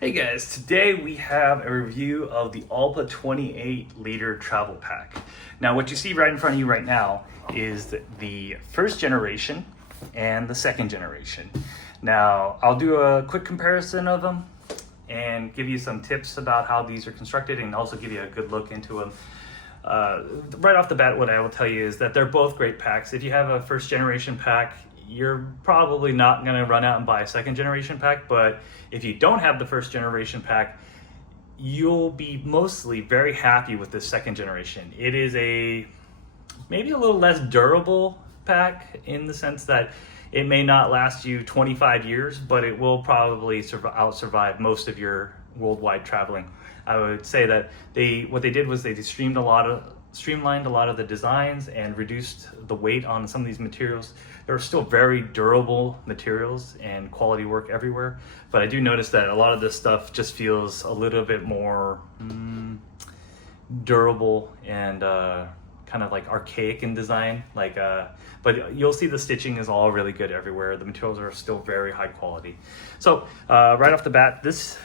Hey guys, today we have a review of the Allpa 28 liter travel pack. Now what you see right in front of you right now is the first generation and the second generation. Now I'll do a quick comparison of them and give you some tips about how these are constructed and also give you a good look into them. Right off the bat, what I will tell you is that they're both great packs. If you have a first generation pack, you're probably not going to run out and buy a second generation pack, but if you don't have the first generation pack, you'll be mostly very happy with the second generation. It is maybe a little less durable pack in the sense that it may not last you 25 years, but it will probably out-survive most of your worldwide traveling. I would say that what they did was they streamlined a lot of the designs and reduced the weight on some of these materials. There are still very durable materials and quality work everywhere, but I do notice that a lot of this stuff just feels a little bit more durable and kind of like archaic in design. But you'll see the stitching is all really good everywhere. The materials are still very high quality. So right off the bat, this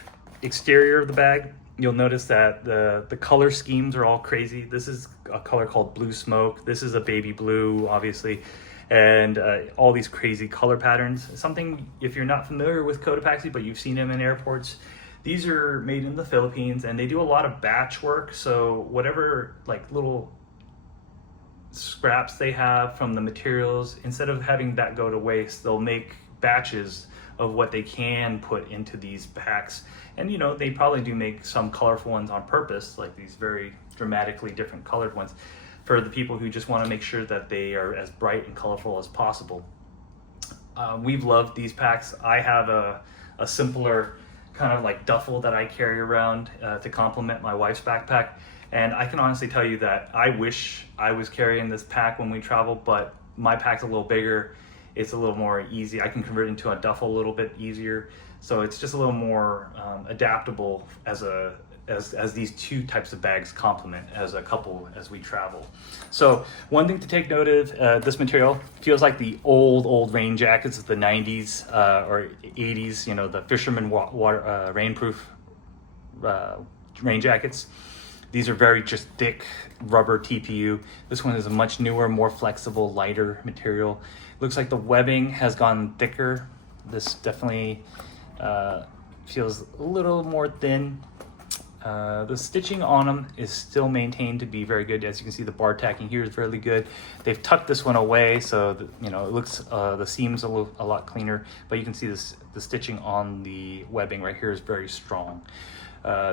exterior of the bag, you'll notice that the color schemes are all crazy. This is a color called blue smoke. This is a baby blue, obviously, and all these crazy color patterns. Something, if you're not familiar with Cotopaxi, but you've seen them in airports, these are made in the Philippines and they do a lot of batch work. So whatever like little scraps they have from the materials, instead of having that go to waste, they'll make batches of what they can put into these packs. And you know, they probably do make some colorful ones on purpose, like these very dramatically different colored ones, for the people who just want to make sure that they are as bright and colorful as possible. We've loved these packs. I have a simpler kind of like duffel that I carry around to complement my wife's backpack. And I can honestly tell you that I wish I was carrying this pack when we travel, but my pack's a little bigger. It's a little more easy. I can convert it into a duffel a little bit easier. So it's just a little more adaptable as these two types of bags complement as a couple as we travel. So one thing to take note of, this material feels like the old rain jackets of the 90s or 80s, you know, the fisherman rainproof rain jackets. These are very just thick rubber TPU. This one is a much newer, more flexible, lighter material. Looks like the webbing has gone thicker. This definitely feels a little more thin. The stitching on them is still maintained to be very good. As you can see, the bar tacking here is really good. They've tucked this one away, so that, you know, it looks the seams a lot cleaner. But you can see the stitching on the webbing right here is very strong.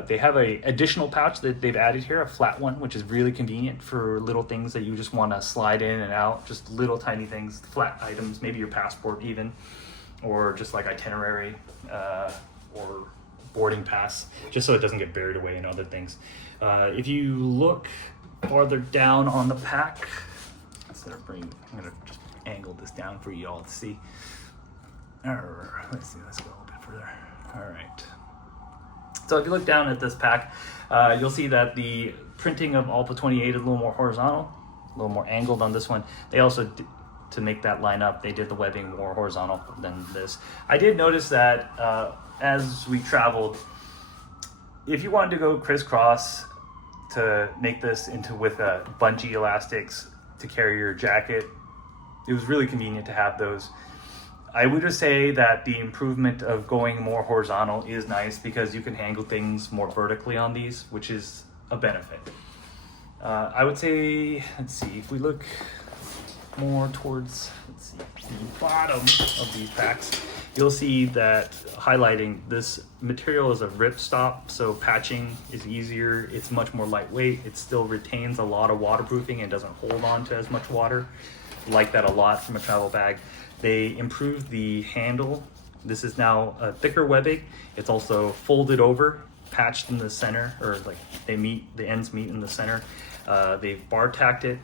They have a additional pouch that they've added here, a flat one, which is really convenient for little things that you just want to slide in and out, just little tiny things, flat items, maybe your passport even, or just like itinerary or boarding pass, just so it doesn't get buried away in other things. If you look farther down on the pack, I'm gonna just angle this down for you all to see. Let's go a little bit further. All right. So if you look down at this pack, you'll see that the printing of Allpa 28 is a little more horizontal, a little more angled on this one. They also, to make that line up, they did the webbing more horizontal than this. I did notice that as we traveled, if you wanted to go crisscross to make this with bungee elastics to carry your jacket, it was really convenient to have those. I would just say that the improvement of going more horizontal is nice because you can handle things more vertically on these, which is a benefit. I would say, let's see, if we look more towards, the bottom of these packs, you'll see that highlighting this material is a ripstop, so patching is easier. It's much more lightweight. It still retains a lot of waterproofing and doesn't hold on to as much water. Like that a lot from a travel bag. They improved the handle. This is now a thicker webbing. It's also folded over, patched in the center, or like the ends meet in the center. They've bar tacked it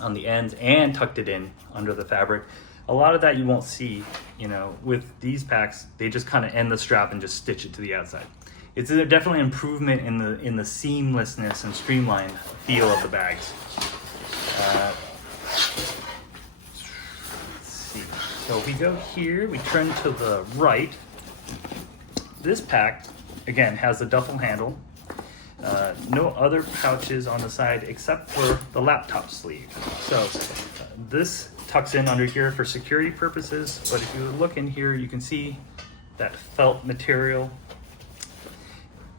on the ends and tucked it in under the fabric. A lot of that you won't see, you know, with these packs. They just kind of end the strap and just stitch it to the outside. It's definitely an improvement in the seamlessness and streamlined feel of the bags. Let's see. So if we go here, we turn to the right, This pack, again, has the duffel handle. No other pouches on the side except for the laptop sleeve. So this tucks in under here for security purposes, but if you look in here, you can see that felt material.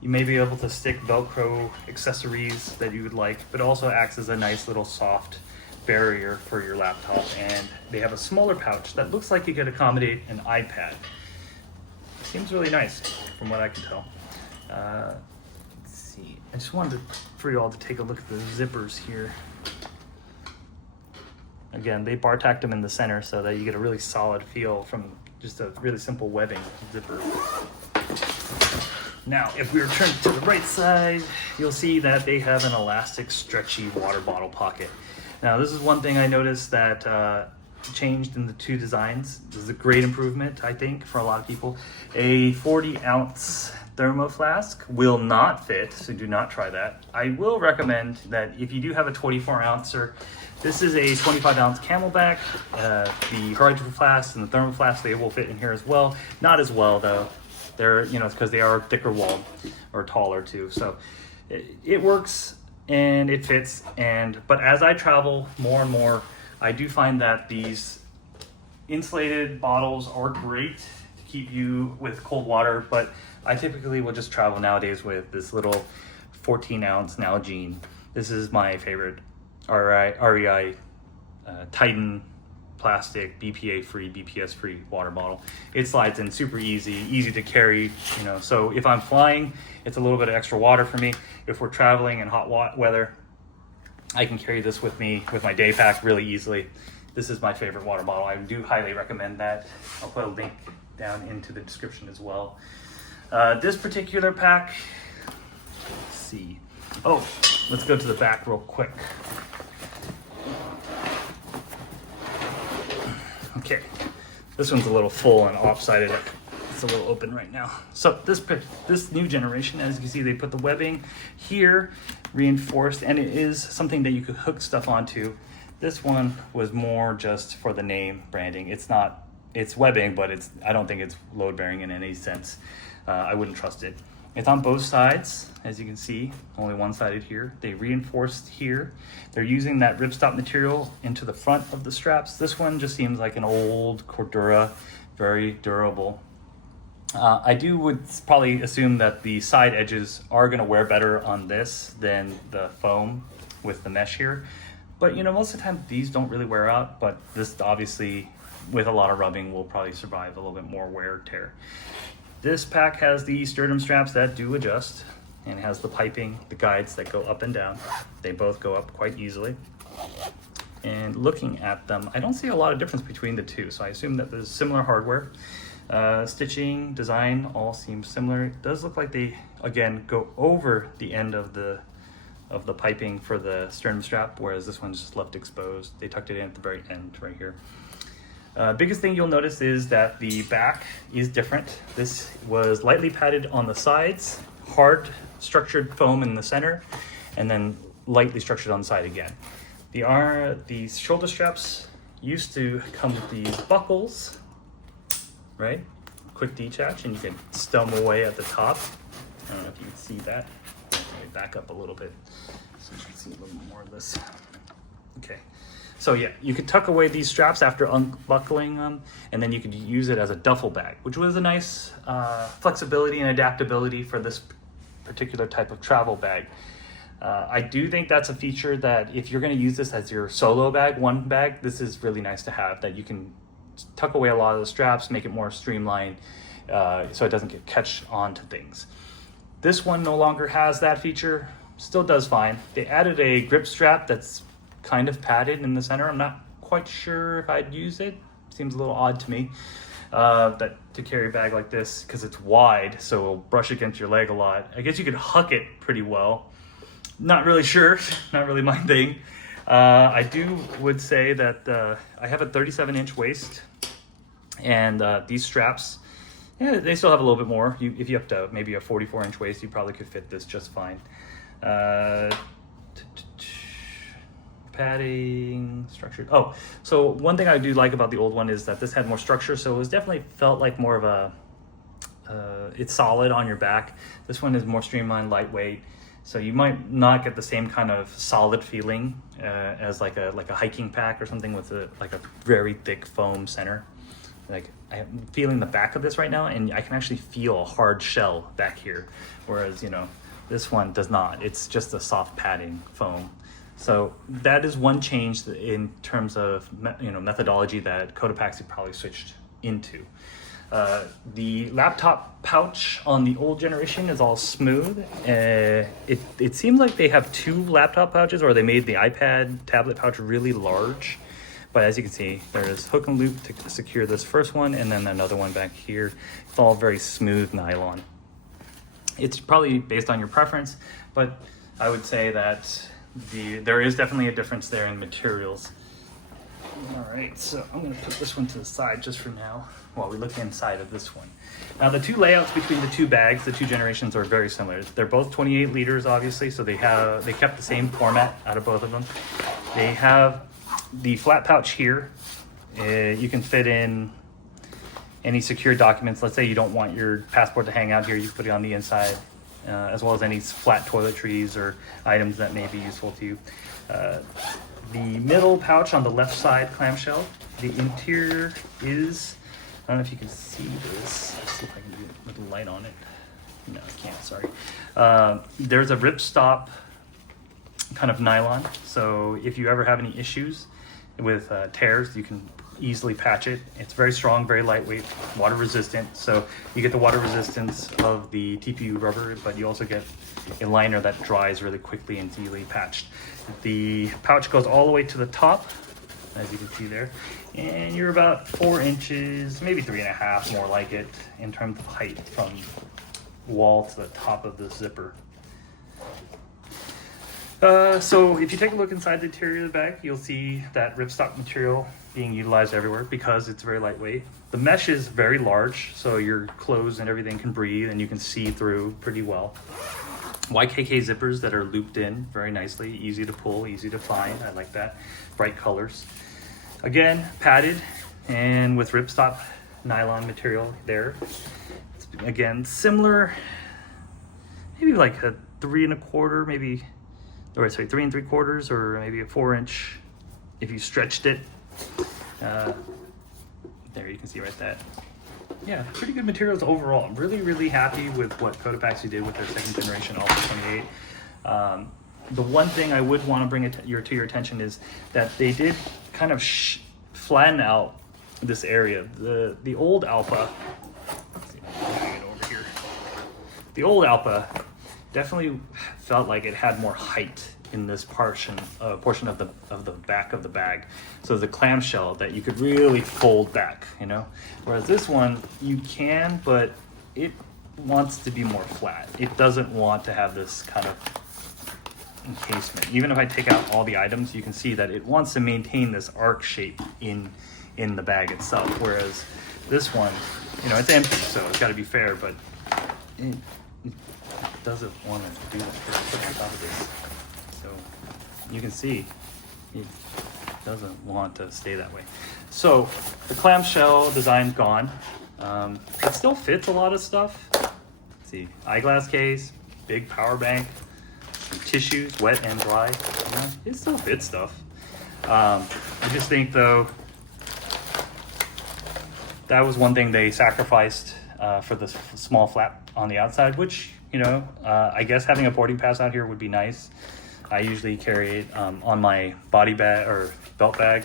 You may be able to stick Velcro accessories that you would like, but also acts as a nice little soft barrier for your laptop. And they have a smaller pouch that looks like it could accommodate an iPad. Seems really nice from what I can tell. Let's see, I just wanted for you all to take a look at the zippers here. Again, they bar tacked them in the center so that you get a really solid feel from just a really simple webbing zipper. Now, if we return to the right side, you'll see that they have an elastic, stretchy water bottle pocket. Now, this is one thing I noticed that changed in the two designs. This is a great improvement, I think, for a lot of people. A 40-ounce thermo flask will not fit, so do not try that. I will recommend that if you do have a 24-ouncer, this is a 25-ounce Camelback. The hydro flask and the thermo flask, they will fit in here as well. Not as well, though. They're, you know, it's because they are thicker walled or taller too. So it works and it fits. But as I travel more and more, I do find that these insulated bottles are great to keep you with cold water, but I typically will just travel nowadays with this little 14-ounce Nalgene. This is my favorite REI Titan plastic, BPA-free, BPS-free water bottle. It slides in super easy to carry, you know. So if I'm flying, it's a little bit of extra water for me. If we're traveling in hot weather, I can carry this with me with my day pack really easily. This is my favorite water bottle. I do highly recommend that. I'll put a link down into the description as well. This particular pack, let's see. Oh, let's go to the back real quick. Okay, this one's a little full and off-sided. It's a little open right now. So this new generation, as you can see, they put the webbing here, reinforced, and it is something that you could hook stuff onto. This one was more just for the name branding. It's webbing, but I don't think it's load-bearing in any sense. I wouldn't trust it. It's on both sides, as you can see, only one-sided here. They reinforced here. They're using that ripstop material into the front of the straps. This one just seems like an old Cordura, very durable. I would probably assume that the side edges are gonna wear better on this than the foam with the mesh here. But you know, most of the time these don't really wear out, but this obviously with a lot of rubbing will probably survive a little bit more wear or tear. This pack has the sternum straps that do adjust and has the piping, the guides that go up and down. They both go up quite easily. And looking at them, I don't see a lot of difference between the two, so I assume that there's similar hardware. Stitching, design, all seems similar. It does look like they, again, go over the end of the piping for the sternum strap, whereas this one's just left exposed. They tucked it in at the very end right here. Biggest thing you'll notice is that the back is different. This was lightly padded on the sides, hard structured foam in the center, and then lightly structured on the side again. The shoulder straps used to come with these buckles, right? Quick detach, and you can stow them away at the top. I don't know if you can see that. Let me back up a little bit so you can see a little more of this. Okay. So yeah, you could tuck away these straps after unbuckling them, and then you could use it as a duffel bag, which was a nice flexibility and adaptability for this particular type of travel bag. I do think that's a feature that if you're going to use this as your solo bag, one bag, this is really nice to have, that you can tuck away a lot of the straps, make it more streamlined so it doesn't catch on to things. This one no longer has that feature, still does fine. They added a grip strap that's kind of padded in the center. I'm not quite sure if I'd use it. Seems a little odd to me that to carry a bag like this, because it's wide, so it'll brush against your leg a lot. I guess you could huck it pretty well. Not really sure, not really my thing. I would say that I have a 37-inch waist, and these straps, yeah, they still have a little bit more. If you have to maybe a 44-inch waist, you probably could fit this just fine. Padding, structured. Oh, so one thing I do like about the old one is that this had more structure, so it was definitely felt like more of it's solid on your back. This one is more streamlined, lightweight, so you might not get the same kind of solid feeling as like a hiking pack or something with a very thick foam center. Like, I'm feeling the back of this right now, and I can actually feel a hard shell back here, whereas, you know, this one does not. It's just a soft padding foam. So that is one change in terms of methodology that Cotopaxi probably switched into. The laptop pouch on the old generation is all smooth. It seems like they have two laptop pouches, or they made the iPad tablet pouch really large. But as you can see, there's hook and loop to secure this first one, and then another one back here. It's all very smooth nylon. It's probably based on your preference, but I would say that there is definitely a difference there in materials. All right, so I'm gonna put this one to the side just for now while we look inside of this one. Now, the two layouts between the two bags, the two generations, are very similar. They're both 28 liters, obviously, so they kept the same format out of both of them. They have the flat pouch here. You can fit in any secure documents. Let's say you don't want your passport to hang out here, you can put it on the inside, as well as any flat toiletries or items that may be useful to you. The middle pouch on the left side clamshell, the interior is, I don't know if you can see this. Let's see if I can get a little light on it. No, I can't, sorry. There's a ripstop kind of nylon, so if you ever have any issues with tears, you can easily patch it. It's very strong, very lightweight, water resistant. So you get the water resistance of the TPU rubber, but you also get a liner that dries really quickly and easily patched. The pouch goes all the way to the top, as you can see there, and you're about 4 inches, maybe 3.5, more like it, in terms of height from wall to the top of the zipper. So if you take a look inside the interior of the bag, you'll see that ripstop material being utilized everywhere because it's very lightweight. The mesh is very large, so your clothes and everything can breathe and you can see through pretty well. YKK zippers that are looped in very nicely, easy to pull, easy to find. I like that. Bright colors. Again, padded and with ripstop nylon material there. It's, again, similar, maybe like a 3 1/4, maybe. Or sorry, 3 3/4, or maybe a 4 inch if you stretched it. There you can see right that. Yeah, pretty good materials overall. I'm really, really happy with what Cotopaxi did with their second generation Allpa 28. The one thing I would want to bring to your attention is that they did kind of flatten out this area. The old Allpa, let's see, let me get it over here. The old Allpa definitely felt like it had more height in this portion of the back of the bag. So the clamshell that you could really fold back, you know? Whereas this one, you can, but it wants to be more flat. It doesn't want to have this kind of encasement. Even if I take out all the items, you can see that it wants to maintain this arc shape in the bag itself. Whereas this one, you know, it's empty, so it's gotta be fair, but it doesn't want to do that on top of this. So you can see it doesn't want to stay that way. So the clamshell design's gone. It still fits a lot of stuff. Let's see, eyeglass case, big power bank, some tissues, wet and dry. You know, it still fits stuff. I just think though, that was one thing they sacrificed for the small flap on the outside, which, you know, I guess having a boarding pass out here would be nice. I usually carry it on my body bag or belt bag.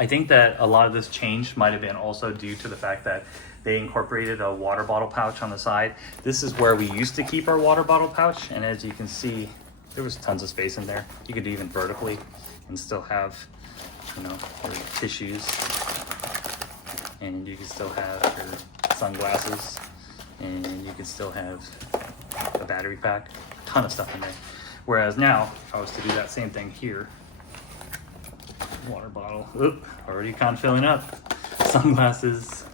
I think that a lot of this change might have been also due to the fact that they incorporated a water bottle pouch on the side. This is where we used to keep our water bottle pouch, and as you can see, there was tons of space in there. You could do even vertically and still have, you know, your tissues, and you can still have your sunglasses, and you can still have a battery pack, a ton of stuff in there. Whereas now, if I was to do that same thing here, water bottle, oop, already kind of filling up, sunglasses,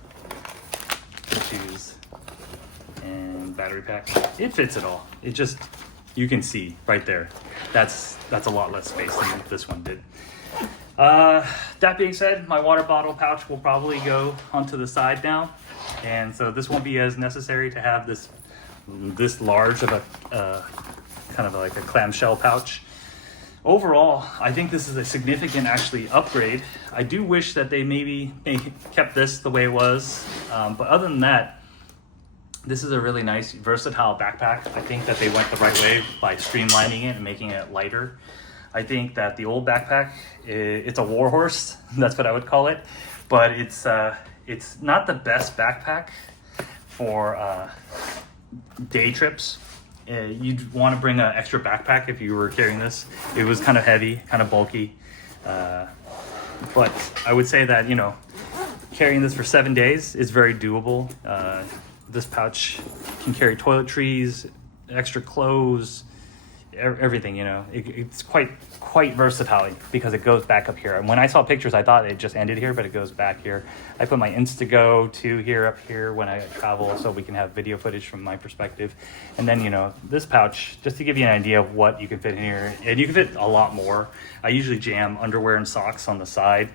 tissues, and battery pack. It fits it all. It just, you can see right there. That's a lot less space than this one did. That being said, my water bottle pouch will probably go onto the side now. And so this won't be as necessary to have this large of a kind of like a clamshell pouch. Overall, I think this is a significant actually upgrade. I do wish that they maybe kept this the way it was, but other than that, this is a really nice, versatile backpack. I think that they went the right way by streamlining it and making it lighter. I think that the old backpack, it's a warhorse, that's what I would call it, but it's not the best backpack for day trips. You'd want to bring an extra backpack if you were carrying this. It was kind of heavy, kind of bulky, but I would say that, you know, carrying this for 7 days is very doable. This pouch can carry toiletries, extra clothes, everything, you know. It's quite versatile because it goes back up here. And when I saw pictures, I thought it just ended here, but it goes back here. I put my Instago to here up here when I travel, so we can have video footage from my perspective. And then, you know, this pouch, just to give you an idea of what you can fit in here, and you can fit a lot more. I usually jam underwear and socks on the side,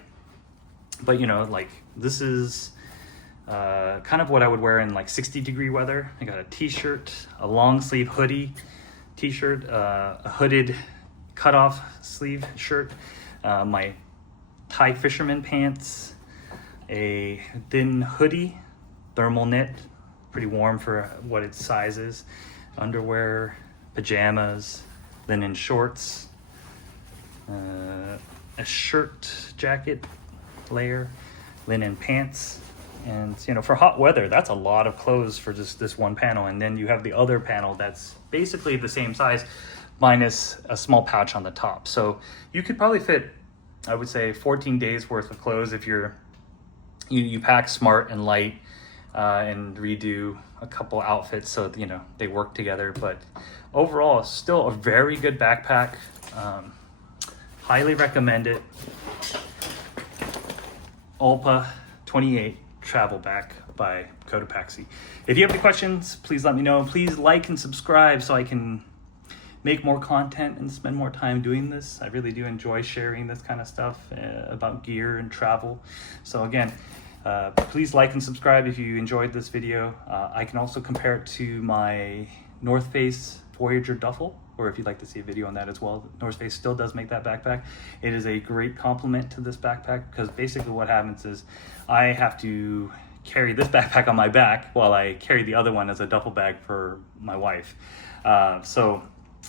but you know, like this is kind of what I would wear in like 60-degree weather. I got a t-shirt, a long sleeve hoodie t-shirt, a hooded cutoff sleeve shirt, my Thai fisherman pants, a thin hoodie, thermal knit, pretty warm for what its size is, underwear, pajamas, linen shorts, a shirt jacket layer, linen pants. And you know, for hot weather, that's a lot of clothes for just this one panel. And then you have the other panel that's basically the same size minus a small pouch on the top. So you could probably fit, I would say, 14 days worth of clothes if you pack smart and light, and redo a couple outfits so you know they work together. But overall, still a very good backpack. Highly recommend it. Allpa 28 travel bag by Cotopaxi. If you have any questions, please let me know. Please like and subscribe so I can make more content and spend more time doing this. I really do enjoy sharing this kind of stuff about gear and travel. So again, please like and subscribe if you enjoyed this video. I can also compare it to my North Face Voyager duffel, or if you'd like to see a video on that as well. North Face still does make that backpack. It is a great complement to this backpack because basically what happens is I have to carry this backpack on my back while I carry the other one as a duffel bag for my wife. So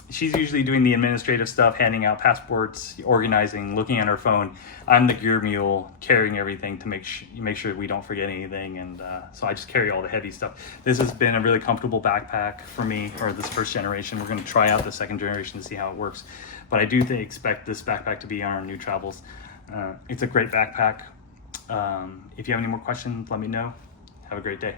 she's usually doing the administrative stuff, handing out passports, organizing, looking at her phone. I'm the gear mule, carrying everything to make sure we don't forget anything. And so I just carry all the heavy stuff. This has been a really comfortable backpack for me, or this first generation. We're going to try out the second generation to see how it works. But I do expect this backpack to be on our new travels. It's a great backpack. If you have any more questions, let me know. Have a great day.